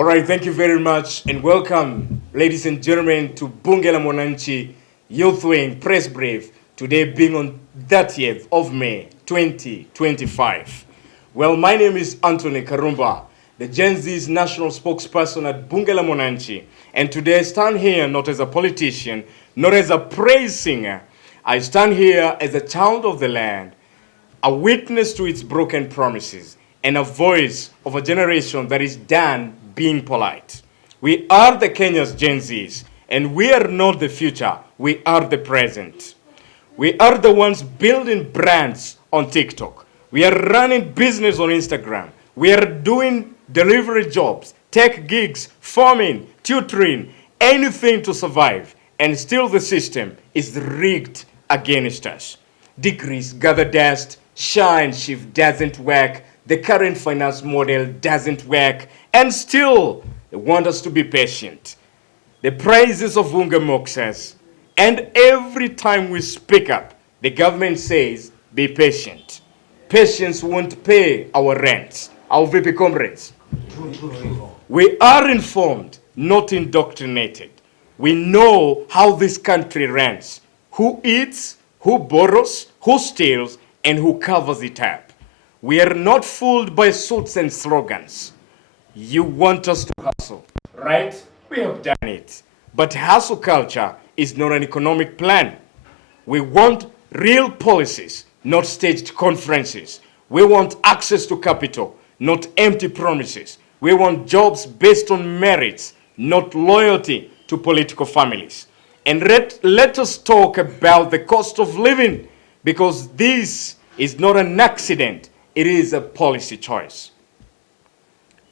All right, thank you very much and welcome, ladies and gentlemen, to Bunge la Mwananchi Youth Wing Press Brief, today being on 30th of May 2025. Well, my name is Anthony Karumba, the Gen Z's national spokesperson at Bunge la Mwananchi, and today I stand here not as a politician, not as a praise singer. I stand here as a child of the land, a witness to its broken promises, and a voice of a generation that is done being polite. We are the Kenya's Gen Zs, and we are not the future, we are the present. We are the ones building brands on TikTok. We are running business on Instagram. We are doing delivery jobs, tech gigs, farming, tutoring, anything to survive, and still the system is rigged against us. Degrees gather dust, shine shift doesn't work, the current finance model doesn't work, and still they want us to be patient. The praises of Bunge mocks us, and every time we speak up, the government says, be patient. Patience won't pay our rents. Our VP comrades. We are informed, not indoctrinated. We know how this country runs, who eats, who borrows, who steals, and who covers it up. We are not fooled by suits and slogans. You want us to hustle, right? We have done it. But hustle culture is not an economic plan. We want real policies, not staged conferences. We want access to capital, not empty promises. We want jobs based on merits, not loyalty to political families. And let us talk about the cost of living, because this is not an accident. It is a policy choice.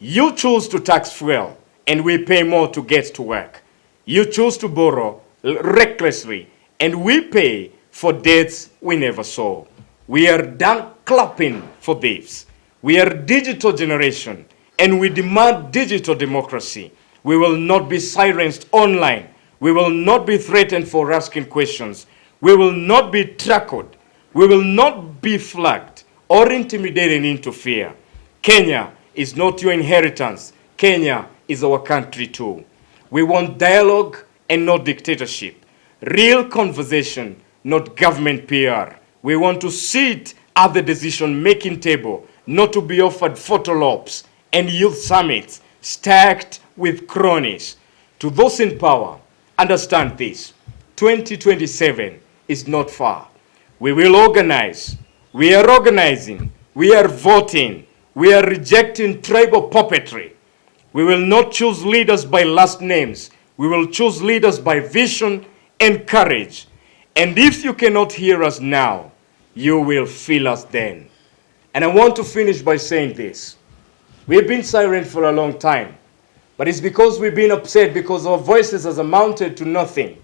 You choose to tax fuel, and we pay more to get to work. You choose to borrow recklessly, and we pay for debts we never saw. We are done clapping for thieves. We are digital generation, and we demand digital democracy. We will not be silenced online. We will not be threatened for asking questions. We will not be trackled. We will not be flagged or intimidated into fear. Kenya is not your inheritance. Kenya is our country too. We want dialogue and not dictatorship. Real conversation, not government PR. We want to sit at the decision-making table, not to be offered photo ops and youth summits stacked with cronies. To those in power, understand this. 2027 is not far. We will organize. We are organizing. We are voting. We are rejecting tribal puppetry. We will not choose leaders by last names. We will choose leaders by vision and courage. And if you cannot hear us now, you will feel us then. And I want to finish by saying this. We've been silent for a long time, but it's because we've been upset because our voices has amounted to nothing.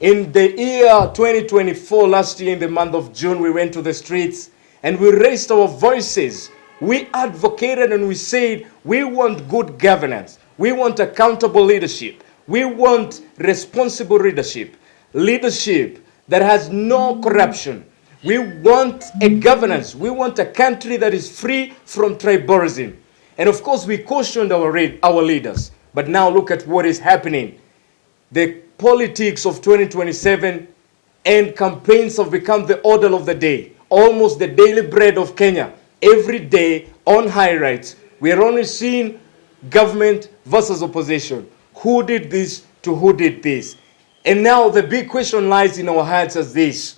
In the year 2024, last year in the month of June, we went to the streets and we raised our voices. We advocated and we said, we want good governance. We want accountable leadership. We want responsible leadership. Leadership that has no corruption. We want a governance. We want a country that is free from tribalism. And of course, we cautioned our leaders. But now look at what is happening. The politics of 2027 and campaigns have become the order of the day, almost the daily bread of Kenya. Every day on highlights, we are only seeing government versus opposition. Who did this to who did this? And now the big question lies in our hearts as this.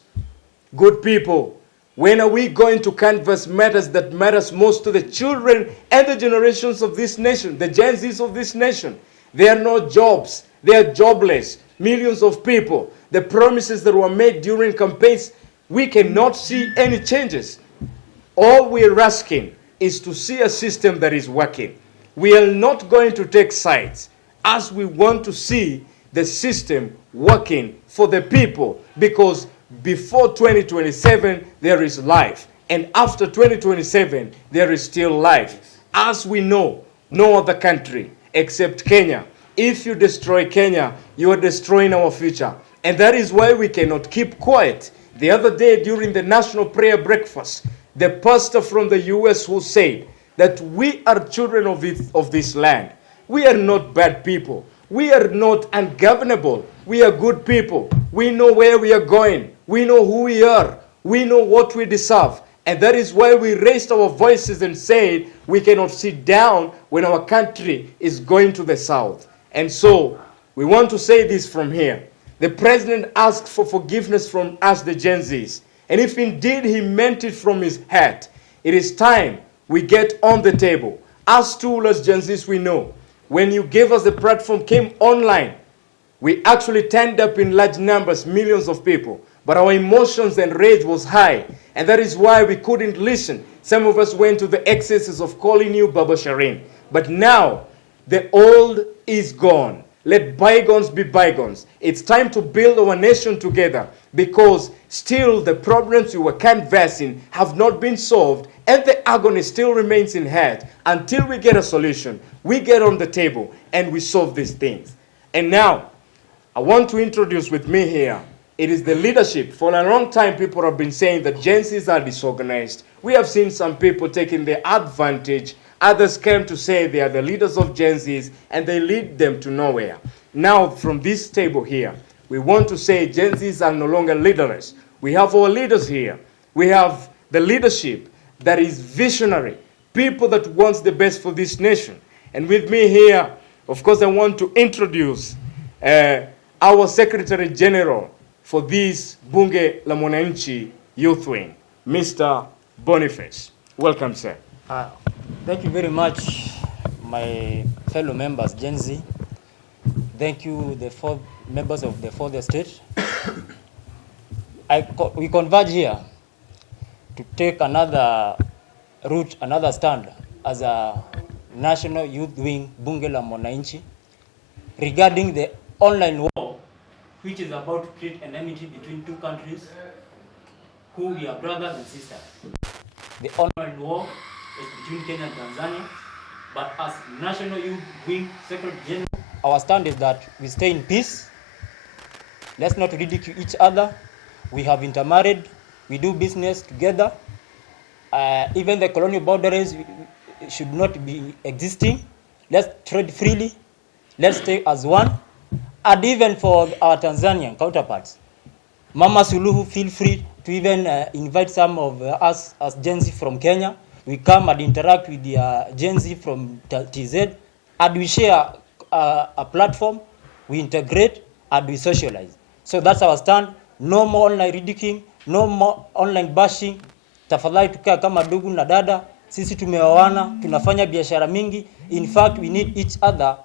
Good people, when are we going to canvass matters that matters most to the children and the generations of this nation, the Gen Zs of this nation? There are no jobs. They are jobless. Millions of people. The promises that were made during campaigns, we cannot see any changes. All we're asking is to see a system that is working. We are not going to take sides as we want to see the system working for the people, because before 2027, there is life. And after 2027, there is still life. As we know, no other country except Kenya. If you destroy Kenya, you are destroying our future. And that is why we cannot keep quiet. The other day during the national prayer breakfast, the pastor from the US who said that we are children of this land. We are not bad people. We are not ungovernable. We are good people. We know where we are going. We know who we are. We know what we deserve. And that is why we raised our voices and said we cannot sit down when our country is going to the south. And so we want to say this from here. The president asked for forgiveness from us, the Gen Zs. And if indeed he meant it from his heart, it is time we get on the table. Us too, as Gen Zs, we know, when you gave us the platform, came online, we actually turned up in large numbers, millions of people. But our emotions and rage was high. And that is why we couldn't listen. Some of us went to the excesses of calling you Baba Shireen. But now, the old is gone. Let bygones be bygones. It's time to build our nation together, because still the problems you were canvassing have not been solved, and the agony still remains in head. Until we get a solution, we get on the table and we solve these things. And now, I want to introduce with me here, it is the leadership. For a long time, people have been saying that Gen Zs are disorganized. We have seen some people taking their advantage. Others came to say they are the leaders of Gen Zs, and they lead them to nowhere. Now, from this table here, we want to say Gen Zs are no longer leaderless. We have our leaders here. We have the leadership that is visionary, people that wants the best for this nation. And with me here, of course, I want to introduce our Secretary General for this Bunge la Mwananchi Youth Wing, Mr. Boniface. Welcome, sir. Thank you very much, my fellow members, Gen Z. Thank you, the four members of the fourth estate. We converge here to take another route, another stand as a National Youth Wing Bunge la Mwananchi regarding the online war, which is about to create an enmity between two countries who we are brothers and sisters. The online war is between Kenya and Tanzania, but as National Youth Wing Secretary General, our stand is that we stay in peace. Let's not ridicule each other. We have intermarried. We do business together. Even the colonial boundaries should not be existing. Let's trade freely. Let's stay as one. And even for our Tanzanian counterparts, Mama Suluhu, feel free to even invite some of us as Gen Z from Kenya. We come and interact with the Gen Z from TZ, and we share a platform, we integrate, and we socialize. So that's our stand. No more online ridiculing, no more online bashing. Tafadhali tukaa kama ndugu na dada. Sisi tumeoana, tunafanya biashara mingi. In fact, we need each other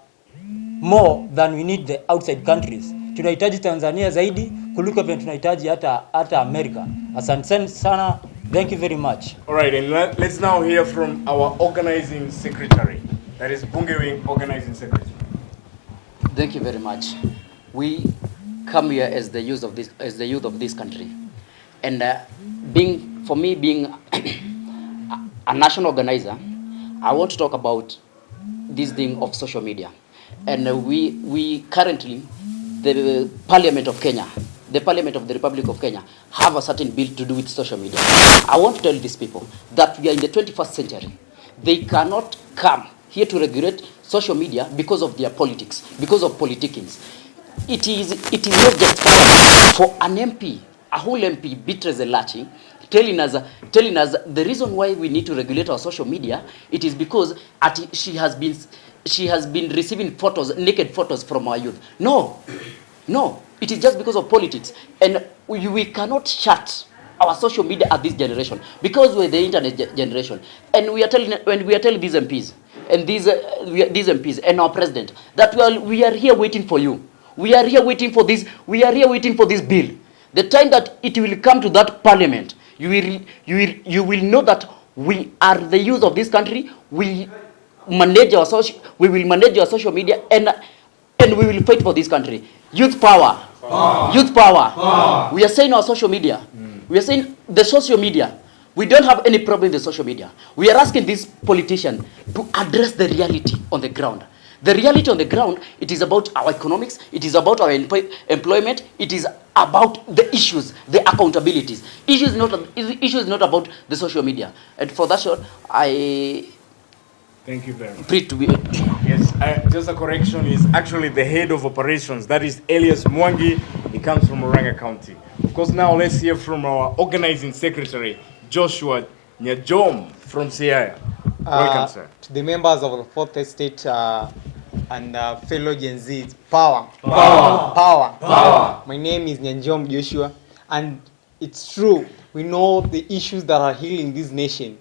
more than we need the outside countries. Tunahitaji Tanzania zaidi kuliko vile tunahitaji hata America. Asante sana. Thank you very much. All right, and let's now hear from our organizing secretary. That is Bunge Wing organizing secretary. Thank you very much. We come here as the youth of this country, and being a national organizer, I want to talk about this thing of social media. And we currently, the Parliament of Kenya, the Parliament of the Republic of Kenya, have a certain bill to do with social media. I want to tell these people that we are in the 21st century. They cannot come here to regulate social media because of their politics, because of politicking. It is not just for an MP, a whole MP, Beatrice Elachi, telling us the reason why we need to regulate our social media. It is because she has been receiving photos, naked photos from our youth. No, it is just because of politics, and we cannot shut our social media at this generation because we're the internet generation, and we are telling these MPs and these MPs and our president that we are here waiting for you. We are here waiting for this. We are here waiting for this bill. The time that it will come to that parliament, you will know that we are the youth of this country. We will manage our social media, and we will fight for this country. Youth power. Youth power. We are saying our social media. We are saying the social media. We don't have any problem with the social media. We are asking this politician to address the reality on the ground. The reality on the ground, it is about our economics, it is about our employment, it is about the issues, the accountabilities. Issue is not about the social media. And for that short, thank you very much. Free to be. Yes, Just a correction, is actually the head of operations. That is Elias Mwangi. He comes from Oranga County. Of course, now let's hear from our organizing secretary, Joshua Nyajom from Siaya. Welcome, sir. To the members of the Fourth Estate and fellow Gen Z, power. My name is Nyanjom Joshua, and it's true. We know the issues that are healing this nation.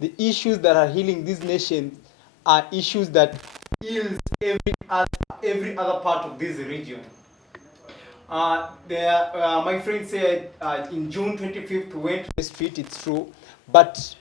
The issues that are healing this nation are issues that heals every other part of this region. My friend said in June 25th we went to the street. It's true, but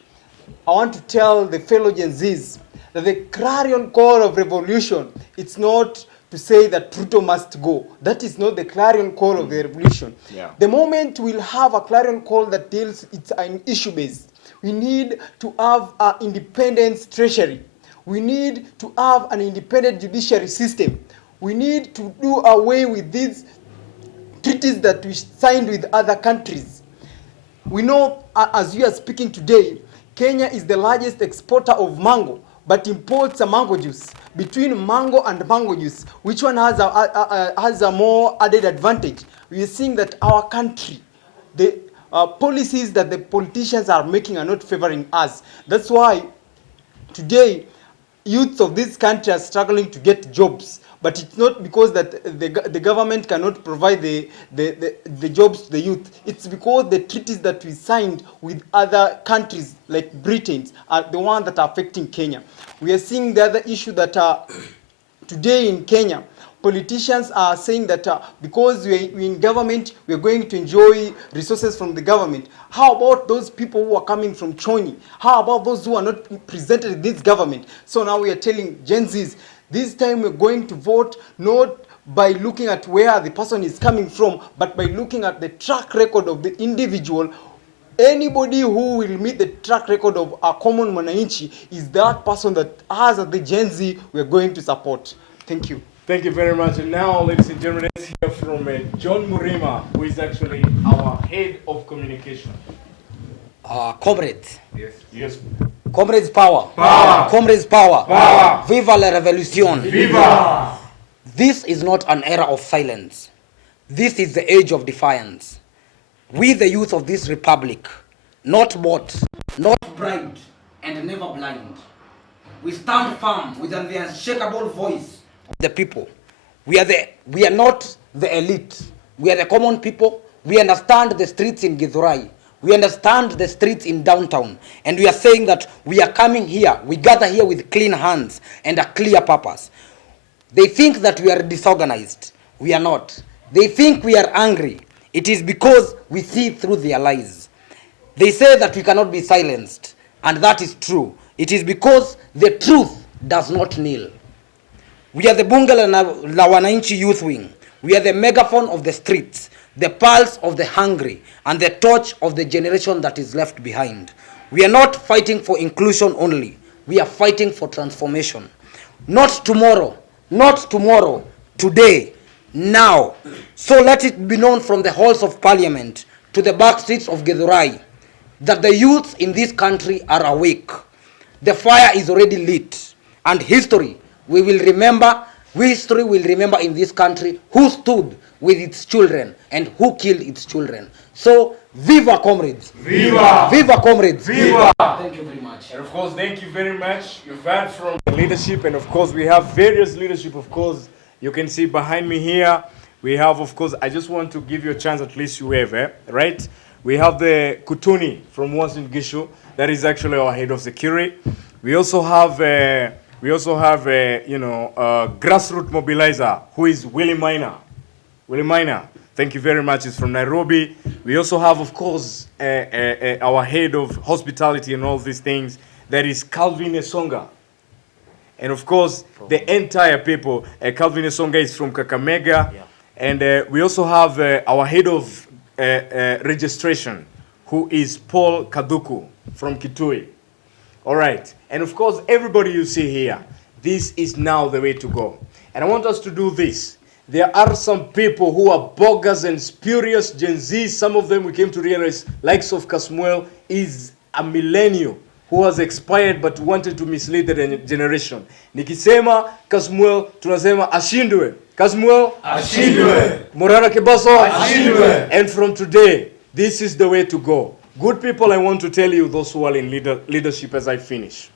I want to tell the fellow Gen Zs that the clarion call of revolution, it's not to say that Pluto must go. That is not the clarion call of the revolution. Yeah. The moment we'll have a clarion call that deals, it's an issue based. We need to have an independent treasury. We need to have an independent judiciary system. We need to do away with these treaties that we signed with other countries. We know, as we are speaking today, Kenya is the largest exporter of mango, but imports a mango juice. Between mango and mango juice, which one has a more added advantage? We are seeing that our country, the policies that the politicians are making are not favoring us. That's why today, youths of this country are struggling to get jobs. But it's not because that the government cannot provide the jobs to the youth. It's because the treaties that we signed with other countries like Britain are the ones that are affecting Kenya. We are seeing the other issue that today in Kenya, politicians are saying that because we're in government, we're going to enjoy resources from the government. How about those people who are coming from Choni? How about those who are not presented in this government? So now we are telling Gen Zs, this time we're going to vote not by looking at where the person is coming from, but by looking at the track record of the individual. Anybody who will meet the track record of a common Mwananchi is that person that has the Gen Z we're going to support. Thank you. Thank you very much. And now, ladies and gentlemen, let's hear from John Murima, who is actually our head of communication. Comrades. Yes. Comrades power. Comrades power. Viva la revolution. Viva! This is not an era of silence. This is the age of defiance. We, the youth of this republic, not bought, not bribed, and never blind. We stand firm with an unshakable voice of the people. We are not the elite. We are the common people. We understand the streets in Githurai. We understand the streets in downtown. And we are saying that we are coming here. We gather here with clean hands and a clear purpose. They think that we are disorganized. We are not. They think we are angry. It is because we see through their lies. They say that we cannot be silenced. And that is true. It is because the truth does not kneel. We are the Bunge la Wananchi Youth Wing. We are the megaphone of the streets, the pulse of the hungry, and the torch of the generation that is left behind. We are not fighting for inclusion only. We are fighting for transformation. Not tomorrow, today, now. So let it be known from the halls of parliament to the back streets of Githurai that the youths in this country are awake. The fire is already lit, and history will remember in this country who stood with its children and who killed its children. So, viva comrades! Viva! Viva comrades! Viva! Thank you very much. And of course, thank you very much. You've heard from leadership, and of course, we have various leadership. Of course, you can see behind me here, we have, of course, I just want to give you a chance, at least you have, right? We have the Kutuni from Washington Gishu. That is actually our head of security. We also have grassroots mobilizer, who is Willie Minor. Willie Minor, thank you very much. He's from Nairobi. We also have, of course, our head of hospitality and all these things. That is Calvin Esonga. And of course, the entire people. Calvin Esonga is from Kakamega. Yeah. And we also have our head of registration, who is Paul Kaduku from Kitui. All right. And of course, everybody you see here, this is now the way to go. And I want us to do this. There are some people who are bogus and spurious Gen Z. Some of them we came to realize, likes of Kasmuel, is a millennial who who has expired but wanted to mislead the generation. Nikisema Kasmuel, tunasema ashindwe. Kasmuel, ashindwe. Morana Kibaso, ashindwe. And from today, this is the way to go. Good people, I want to tell you, those who are in leadership as I finish.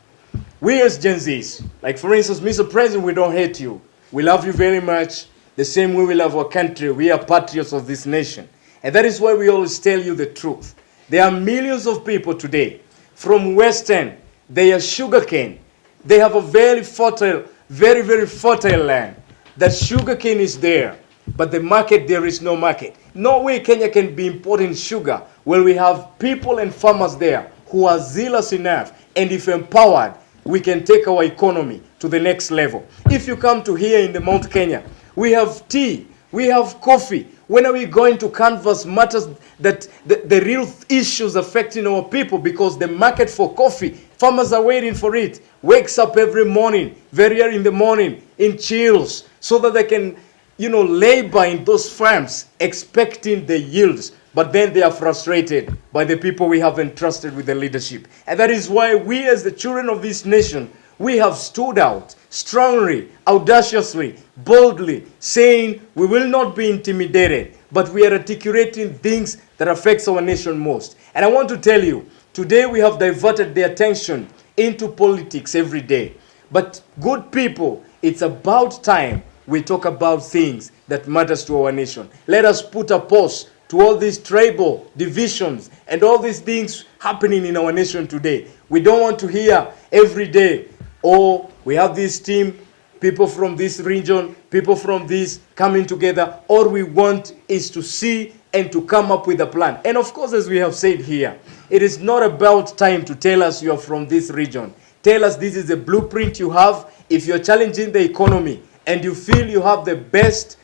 We as Gen Zs, like for instance, Mr. President, we don't hate you. We love you very much. The same way we love our country. We are patriots of this nation. And that is why we always tell you the truth. There are millions of people today from Western. They are sugarcane. They have a very fertile, very, very fertile land. The sugarcane is there, but the market, there is no market. No way Kenya can be importing sugar when we have people and farmers there who are zealous enough, and if empowered, we can take our economy to the next level. If you come to here in the Mount Kenya, we have tea, we have coffee. When are we going to canvass matters that the real issues affecting our people? Because the market for coffee, farmers are waiting for it. Wakes up every morning, very early in the morning, in chills, so that they can, labor in those farms, expecting the yields. But then they are frustrated by the people we have entrusted with the leadership. And that is why we as the children of this nation, we have stood out strongly, audaciously, boldly, saying we will not be intimidated, but we are articulating things that affects our nation most. And I want to tell you, today we have diverted the attention into politics every day. But good people, it's about time we talk about things that matters to our nation. Let us put a pause to all these tribal divisions and all these things happening in our nation today. We don't want to hear every day, oh, we have this team, people from this region, people from this coming together. All we want is to see and to come up with a plan. And of course, as we have said here, it is not about time to tell us you are from this region. Tell us this is the blueprint you have. If you're challenging the economy and you feel you have the best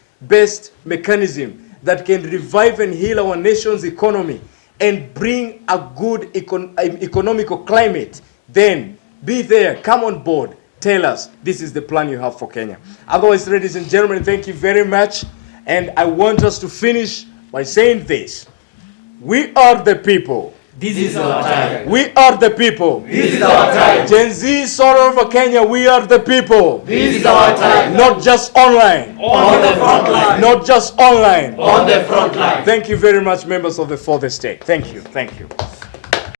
mechanism that can revive and heal our nation's economy and bring a good economical climate, then be there, come on board, tell us this is the plan you have for Kenya. Otherwise, ladies and gentlemen, thank you very much. And I want us to finish by saying this. We are the people. This is our time. We are the people. This is our time. Gen Z, sort of Kenya, we are the people. This is our time. Not just online. On the front line. Not just online. On the front line. Thank you very much, members of the fourth estate. Thank you. Thank you.